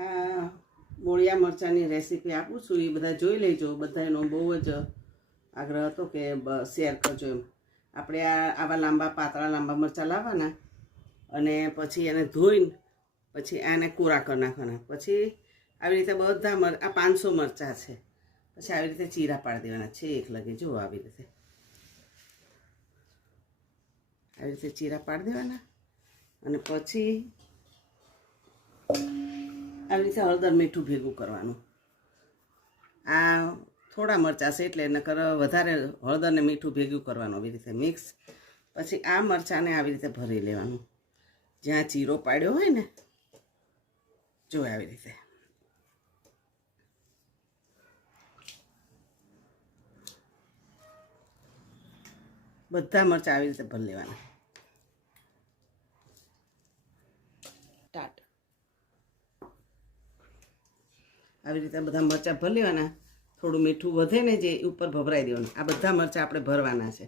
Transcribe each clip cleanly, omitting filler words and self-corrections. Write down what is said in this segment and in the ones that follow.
આ મોળિયા મરચાંની રેસીપી આપું છું. એ બધા જોઈ લેજો. બધાનો બહુ જ આગ્રહ હતો કે શેર કરજો એમ. આપણે આવા લાંબા પાતળા લાંબા મરચાં લાવવાના અને પછી એને ધોઈને પછી આને કોરા કરી નાખવાના. પછી આવી રીતે બધા આ 500 મરચાં છે. પછી આવી રીતે ચીરા પાડી દેવાના છે એક લગે. જુઓ આવી રીતે ચીરા પાડી દેવાના અને પછી આવી રીતે હળદર મીઠું ભેગું કરવાનું. આ થોડા મરચાં છે એટલે નકર વધારે હળદર ને મીઠું ભેગું કરવાનું આવી રીતે મિક્સ. પછી આ મરચાંને આવી રીતે ભરી લેવાનું જ્યાં ચીરો પાડ્યો હોય ને. જો આવી રીતે બધા મરચાં આવી રીતે ભરી લેવાના. આવી રીતે બધા મરચાં ભરી લેવાના. થોડું મીઠું વધે ને જે ઉપર ભભરાઈ દેવાનું. આ બધા મરચાં આપણે ભરવાના છે.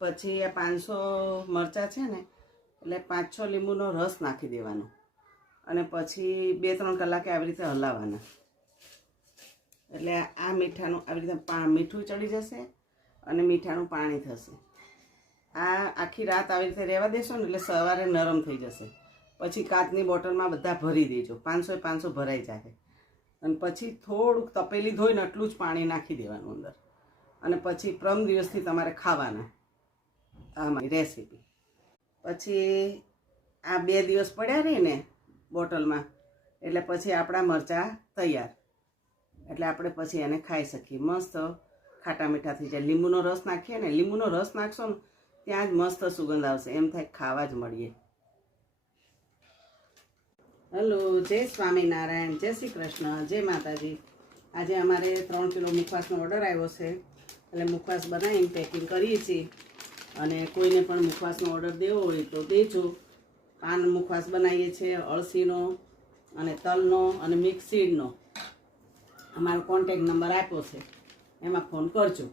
પછી આ 500 મરચાં છે ને એટલે 5-6 લીંબુનો રસ નાખી દેવાનો અને પછી 2-3 કલાકે આવી રીતે હલાવવાના. એટલે આ મીઠાનું આવી રીતે મીઠું ચડી જશે અને મીઠાનું પાણી થશે. આ આખી રાત આવી રીતે રહેવા દેશો ને એટલે સવારે નરમ થઈ જશે. પછી કાચની બોટલમાં બધા ભરી દેજો. 500 ભરાઈ જાય. અને પછી થોડુંક તપેલી ધોઈને આટલું જ પાણી નાખી દેવાનું અંદર. અને પછી પ્રમ દિવસથી તમારે ખાવાના આ મારી રેસીપી. પછી આ 2 દિવસ પડ્યા રહે ને બોટલમાં એટલે પછી આપણા મરચાં તૈયાર. એટલે આપણે પછી એને ખાઈ શકીએ. મસ્ત ખાટા મીઠા થઈ જાય. લીંબુનો રસ નાખીએ ને, લીંબુનો રસ નાખશો ને ત્યાં જ મસ્ત સુગંધ આવશે. એમ થાય ખાવા જ મળીએ. હલો, જય સ્વામિનારાયણ, જય શ્રી કૃષ્ણ, જય માતાજી. આજે અમારે 3 કિલો મુખવાસનો ઓર્ડર આવ્યો છે. એટલે મુખવાસ બનાવીને પેકિંગ કરીએ છીએ. અને કોઈને પણ મુખવાસનો ઓર્ડર દેવો હોય તો દેજો. પાન મુખવાસ બનાવીએ છીએ, અળસીનો અને તલનો અને મિક્સ સીડનો. અમારો કોન્ટેક નંબર આપ્યો છે, એમાં ફોન કરજો.